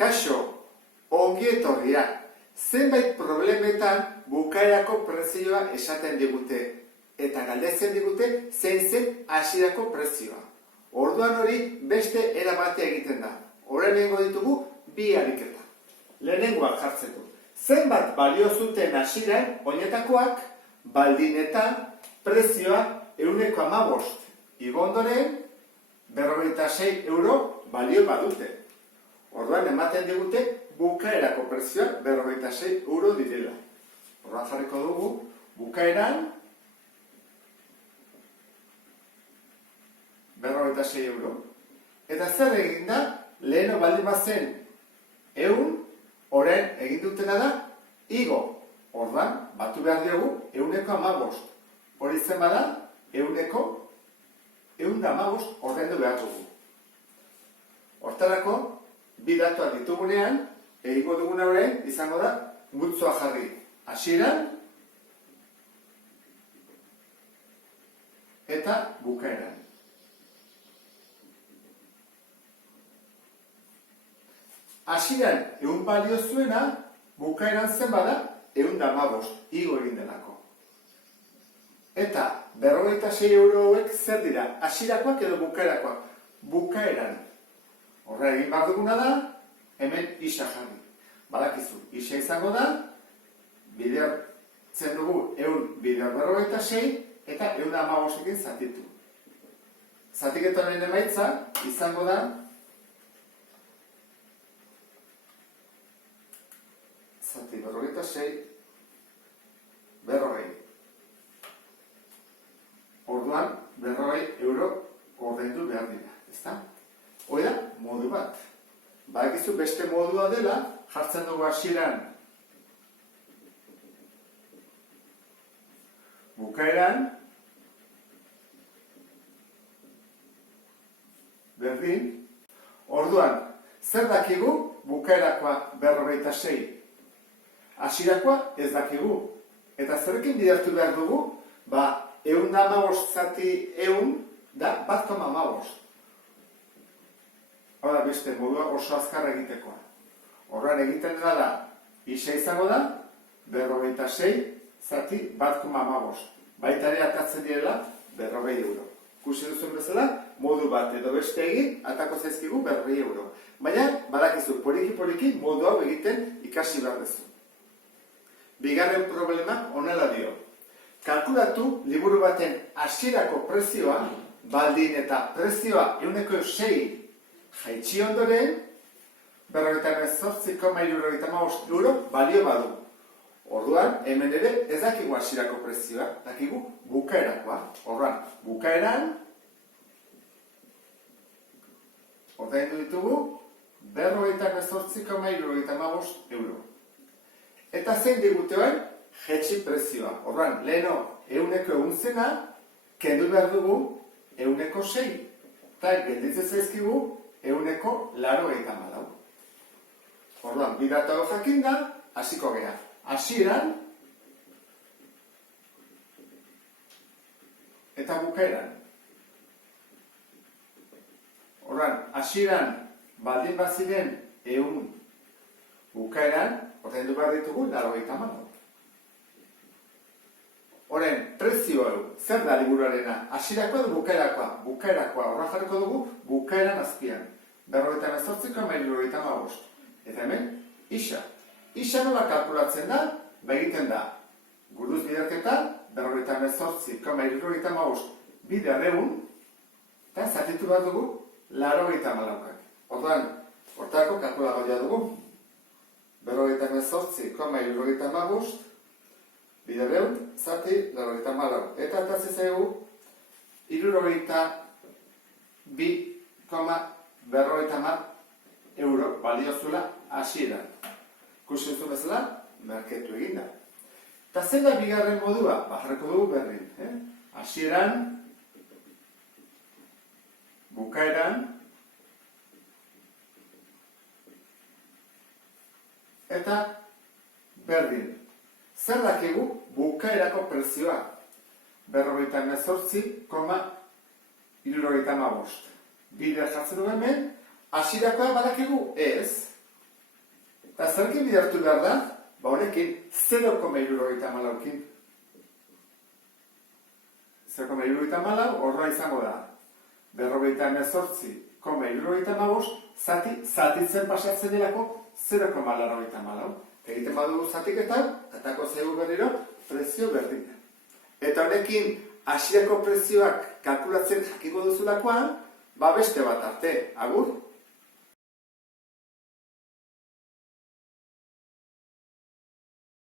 Kaixo, ongi etorria. Zenbait problemetan bukaerako prezioa esaten digute eta galdetzen digute zein zen hasierako prezioa. Orduan hori beste era batea egiten da. Oraingo ditugu bi ariketa. Lehenengoa jartzeko. Zenbat balio zuten hasieran oinetakoak baldin eta prezioa 115. Igo ondoren 56 euro balio badute. Orduan ematen digute bukaerako prezioa 56 euro direla. Orduan jarriko dugu bukaeran 56 euro. Eta zer egin da? Leheno baldin bazen 100, orain egin dutena da igo. Orduan batu behar diogu 115. Hori zen bada 115 ordaindu behar dugu. Hortarako bi datuak ditugunean, egingo duguna orain izango da multzoa jarri hasieran eta bukaeran. Hasieran 100 balio zuena, bukaeran zen bada 115 igo egin delako. Eta 56 euro hauek zer dira? Hasierakoak edo bukaerakoak? Bukaeran. Horra egin behar duguna da, hemen isa jarri. Badakizu, isa izango da, bidertzen dugu 100 bider 56 eta 115ekin zatitu. Zatiketaren emaitza izango da, zati 56, 40. Orduan, 40 euro ordaindu behar dira, ezta? Hoi da, modu bat. Badakizu beste modua dela, jartzen dugu hasieran bukaeran berdin. Orduan, zer dakigu bukaerakoa 56? Hasierakoa ez dakigu. Eta zerrekin bidertu behar dugu? 115 zati 100 da 1,15. Hau da beste modua oso azkar egitekoa. Horran egiten da, isa izango da, 56 zati 1,15. Baita ere atatzen direla 40 euro. Kusi duzuen bezala, modu bat edo beste egin, atako zaizkigu 40 euro. Baina, badakizu, poliki modu hau egiten ikasi behar dezu. Bigarren problema honela dio. Kalkulatu liburu baten hasierako prezioa, baldin eta prezioa 106 jaitsi ondoren, 48,75 euro balio badu. Orduan, hemen ere ez dakigu hasierako prezioa, dakigu bukaerakoa. Orduan, bukaeran, ordaindu ditugu, 48,75 euro. Eta zein digute jaitsi prezioa. Orduan, leheno, 100 zena, kendu behar dugu 106. Eta gelditzen zaizkigu 184. Orduan, bi data hau jakinda, hasiko gea. Hasieran eta bukaeran. Orduan, hasieran baldin baziren 100, bukaeran, ordaindu behar ditugu 84. Orain, prezio hau, zer da liburuarena? Hasierakoa edo bukaerakoa? Bukaerakoa, horra jarriko dugu, bukaeran azpian. 48,75. Eta hemen, isa. Isa nola kalkulatzen da, egiten da. Guruz biderketa, 48,75 bider 100, eta zatitu bat dugu, 84. Orduan, hortako kalkulagoia dugu. 48,75 bider 100, zati 84. Eta atazi zaigu, 62,50 euro balio zuela hasieran. Kusi duzu bezala, merketu eginda. Eta zein da bigarren modua? Jarriko dugu berdin. Hasieran, bukaeran, eta berdin. Zer dakigu bukaerako prezioa? 48,75. Bider jartzen du hemen, hasierakoa badakigu ez. Eta zerkin bidertu behar da? Ba honekin 0,74kin. 0,74 horra izango da. 48,75 zatitzen pasatzen delako 0,84. Egiten badugu zatiketan, atako zaigu berriro prezio berdina. Eta honekin hasierako prezioak kalkulatzen jakingo duzulakoan, ba beste bat arte, agur!